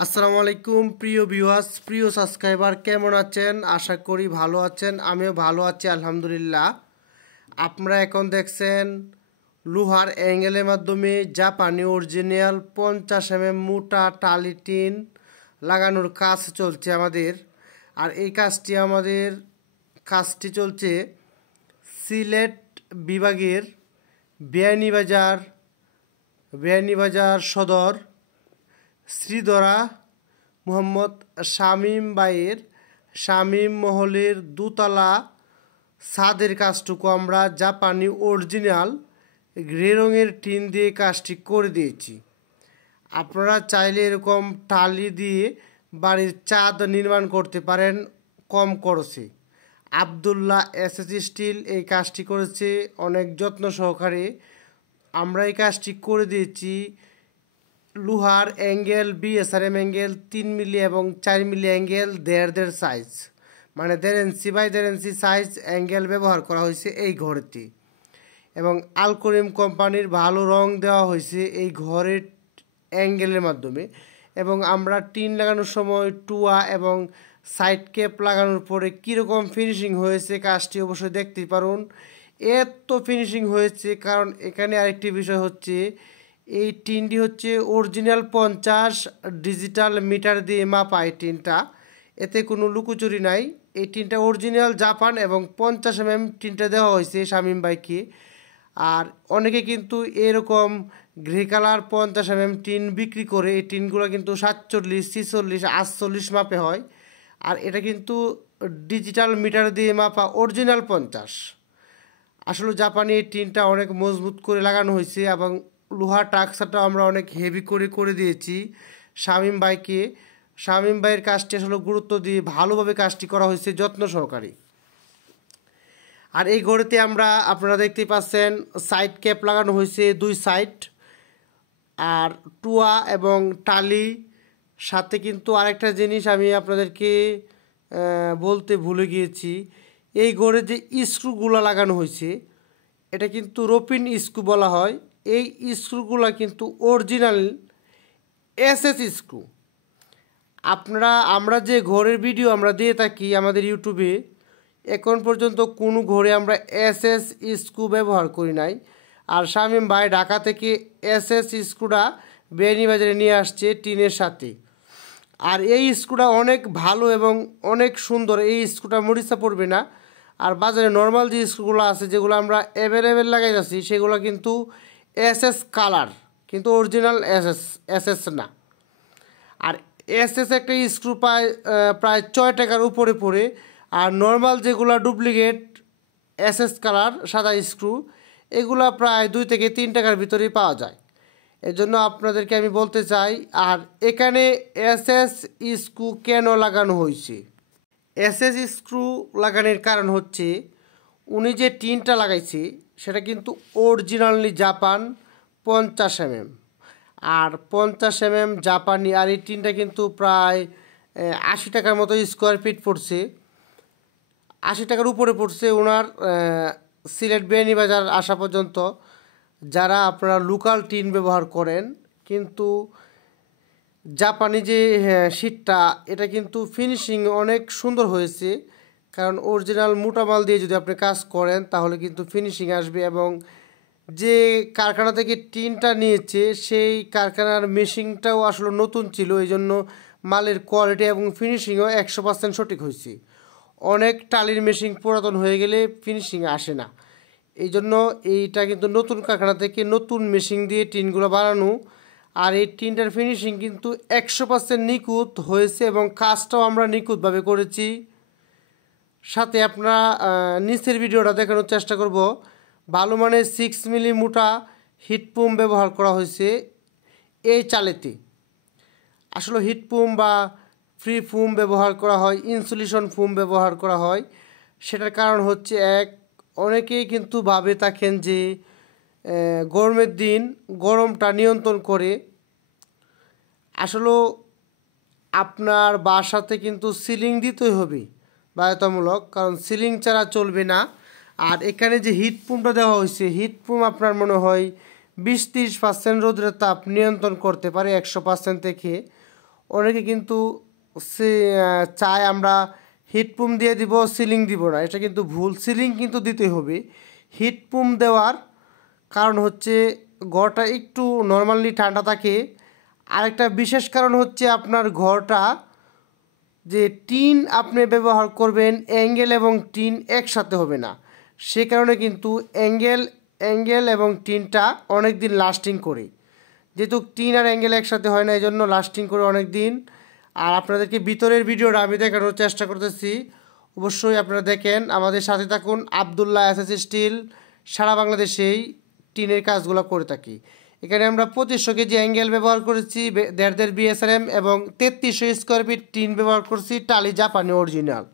আসসালামু আলাইকুম প্রিয় ভিউয়ার্স, প্রিয় সাবস্ক্রাইবার, কেমন আছেন? আশা করি ভালো আছেন। আমিও ভালো আছি আলহামদুলিল্লাহ। আপনারা এখন দেখছেন লোহার অ্যাঙ্গেলের মাধ্যমে জাপানি অরিজিনাল 50 মোটা টালি টিন লাগানোর কাজ চলছে আমাদের। আর এই কাজটি চলছে সিলেট বিভাগের বিয়ানীবাজার সদর শ্রীধরা মোহাম্মদ শামীম ভাইয়ের শামীম মহলের দোতলা ছাদের কাজটুকু আমরা জাপানি অরিজিনাল গ্রে রঙের টিন দিয়ে কাজটি করে দিয়েছি। আপনারা চাইলে এরকম টালি দিয়ে বাড়ির ছাদ নির্মাণ করতে পারেন কম খরচে। আবদুল্লাহ এসএস স্টিল এই কাজটি করেছে অনেক যত্ন সহকারে। আমরা এই কাজটি করে দিয়েছি লোহার অ্যাঙ্গেল বিএসআরএম অ্যাঙ্গেল 3 মিলি এবং 4 মিলি অ্যাঙ্গেল 1.5 সাইজ, মানে 1.5 inch by 1.5 inch size angle ব্যবহার করা হয়েছে এই ঘরটি। এবং আলকরিম কোম্পানির ভালো রং দেওয়া হয়েছে এই ঘরের অ্যাঙ্গেলের মাধ্যমে। এবং আমরা টিন লাগানোর সময় টুয়া এবং সাইড ক্যাপ লাগানোর পরে কীরকম ফিনিশিং হয়েছে কাজটি অবশ্যই দেখতেই পারুন। এত ফিনিশিং হয়েছে কারণ এখানে আরেকটি বিষয় হচ্ছে এই টিনটি হচ্ছে অরিজিনাল 50 ডিজিটাল মিটার দিয়ে মাপা এই টিনটা, এতে কোনো লুকোচুরি নাই। এই টিনটা অরিজিনাল জাপান এবং 50 টিনটা দেওয়া হয়েছে শামীম ভাইকে। আর অনেকে কিন্তু এরকম গ্রে কালার 50 টিন বিক্রি করে, এই টিনগুলো কিন্তু 47, 46, 48 মাপে হয়। আর এটা কিন্তু ডিজিটাল মিটার দিয়ে মাপা অরিজিনাল 50। আসলে জাপানি এই টিনটা অনেক মজবুত করে লাগানো হয়েছে এবং লোহার টাকসাটা আমরা অনেক হেভি করে দিয়েছি শামীম ভাইকে। শামীম ভাইয়ের কাজটি আসলে গুরুত্ব দিয়ে ভালোভাবে কাজটি করা হয়েছে যত্ন সহকারে। আর এই ঘরেতে আপনারা দেখতেই পাচ্ছেন সাইড ক্যাপ লাগানো হয়েছে 2 সাইড, আর টুয়া এবং টালি। সাথে কিন্তু আরেকটা জিনিস আমি আপনাদেরকে বলতে ভুলে গিয়েছি, এই ঘরে যে স্ক্রুগুলো লাগানো হয়েছে এটা কিন্তু রোপিন স্ক্রু বলা হয়। এই স্ক্রুগুলো কিন্তু অরিজিনাল এসএস স্ক্রু। আমরা যে ঘরের ভিডিও আমরা দিয়ে থাকি আমাদের ইউটিউবে, এখন পর্যন্ত কোনো ঘরে আমরা এসএস স্ক্রু ব্যবহার করি নাই। আর শামীম ভাই ঢাকা থেকে এসএস স্ক্রুটা বিয়ানীবাজারে নিয়ে আসছে টিনের সাথে। আর এই স্ক্রুটা অনেক ভালো এবং অনেক সুন্দর, এই স্ক্রুটা মরিচা পড়বে না। আর বাজারে নর্মাল যে স্ক্রুগুলো আছে যেগুলো আমরা অ্যাভেলেবেল লাগাই যাচ্ছি সেগুলো কিন্তু এসএস কালার, কিন্তু অরিজিনাল এসএস না। আর এসএস একটা স্ক্রু প্রায় 6 টাকার উপরে পড়ে। আর নর্মাল যেগুলো ডুপ্লিকেট এসএস কালার সাদা স্ক্রু এগুলো প্রায় 2 থেকে 3 টাকার ভিতরেই পাওয়া যায়। এজন্য আপনাদেরকে আমি বলতে চাই, আর এখানে এসএস স্ক্রু কেন লাগানো হয়েছে? এসএস স্ক্রু লাগানোর কারণ হচ্ছে উনি যে টিনটা লাগাইছে সেটা কিন্তু অরিজিনালি জাপান 50 আর 50 জাপানি। আর এই টিনটা কিন্তু প্রায় 80 টাকার মতো স্কোয়ার ফিট পড়ছে, 80 টাকার উপরে পড়ছে ওনার সিলেট বিয়ানীবাজার আসা পর্যন্ত। যারা আপনারা লোকাল টিন ব্যবহার করেন, কিন্তু জাপানি যে শীটটা এটা কিন্তু ফিনিশিং অনেক সুন্দর হয়েছে, কারণ অরিজিনাল মোটা মাল দিয়ে যদি আপনি কাজ করেন তাহলে কিন্তু ফিনিশিং আসবে। এবং যে কারখানা থেকে টিনটা নিয়েছে সেই কারখানার মেশিনটাও আসলে নতুন ছিল, এই জন্য মালের কোয়ালিটি এবং ফিনিশিংও 100% সঠিক হয়েছে। অনেক টালির মেশিন পুরাতন হয়ে গেলে ফিনিশিং আসে না, এই জন্য এইটা কিন্তু নতুন কারখানা থেকে নতুন মেশিন দিয়ে টিনগুলো বানানো। আর এই টিনটার ফিনিশিং কিন্তু 100% নিখুঁত হয়েছে এবং কাজটাও আমরা নিখুঁতভাবে করেছি। সাথে আপনারা নিচের ভিডিওটা দেখানোর চেষ্টা করব। ভালো মানের 6 মিলি মোটা হিটপাম্প ব্যবহার করা হয়েছে এই চালেতে। আসলে হিটপাম্প বা ফ্রি ফোম ব্যবহার করা হয়, ইনসুলেশন ফোম ব্যবহার করা হয়। সেটার কারণ হচ্ছে অনেকেই কিন্তু ভাবে থাকেন যে গরমের দিন গরমটা নিয়ন্ত্রণ করে। আসলে আপনার বাসাতে কিন্তু সিলিং দিতেই হবে বাধ্যতামূলক, কারণ সিলিং ছাড়া চলবে না। আর এখানে যে হিটপাম্পটা দেওয়া হয়েছে, হিটপাম্প আপনার মনে হয় 20-30% রোদের তাপ নিয়ন্ত্রণ করতে পারে 100% থেকে। অনেকে কিন্তু চায় আমরা হিটপাম্প দিয়ে দিব, সিলিং দিব না। এটা কিন্তু ভুল। সিলিং কিন্তু দিতে হবে। হিটপাম্প দেওয়ার কারণ হচ্ছে ঘরটা একটু নর্মালি ঠান্ডা থাকে। আরেকটা বিশেষ কারণ হচ্ছে আপনার ঘরটা যে টিন আপনি ব্যবহার করবেন, অ্যাঙ্গেল এবং টিন একসাথে হবে না। সে কারণে কিন্তু অ্যাঙ্গেল এবং টিনটা অনেক দিন লাস্টিং করে। যেহেতু টিন আর অ্যাঙ্গেল একসাথে হয় না, এই জন্য লাস্টিং করে অনেক দিন। আর আপনাদেরকে ভিতরের ভিডিওটা আমি দেখানোর চেষ্টা করতেছি, অবশ্যই আপনারা দেখেন, আমাদের সাথে থাকুন। আবদুল্লাহ এসএস স্টিল সারা বাংলাদেশেই টিনের কাজগুলো করে থাকি। এখানে আমরা 2500 কেজি অ্যাঙ্গেল ব্যবহার করেছি, 1.5 বিএসআরএম এবং 3300 স্কোয়ার ফিট টিন ব্যবহার করছি, টালি জাপানি অরিজিনাল।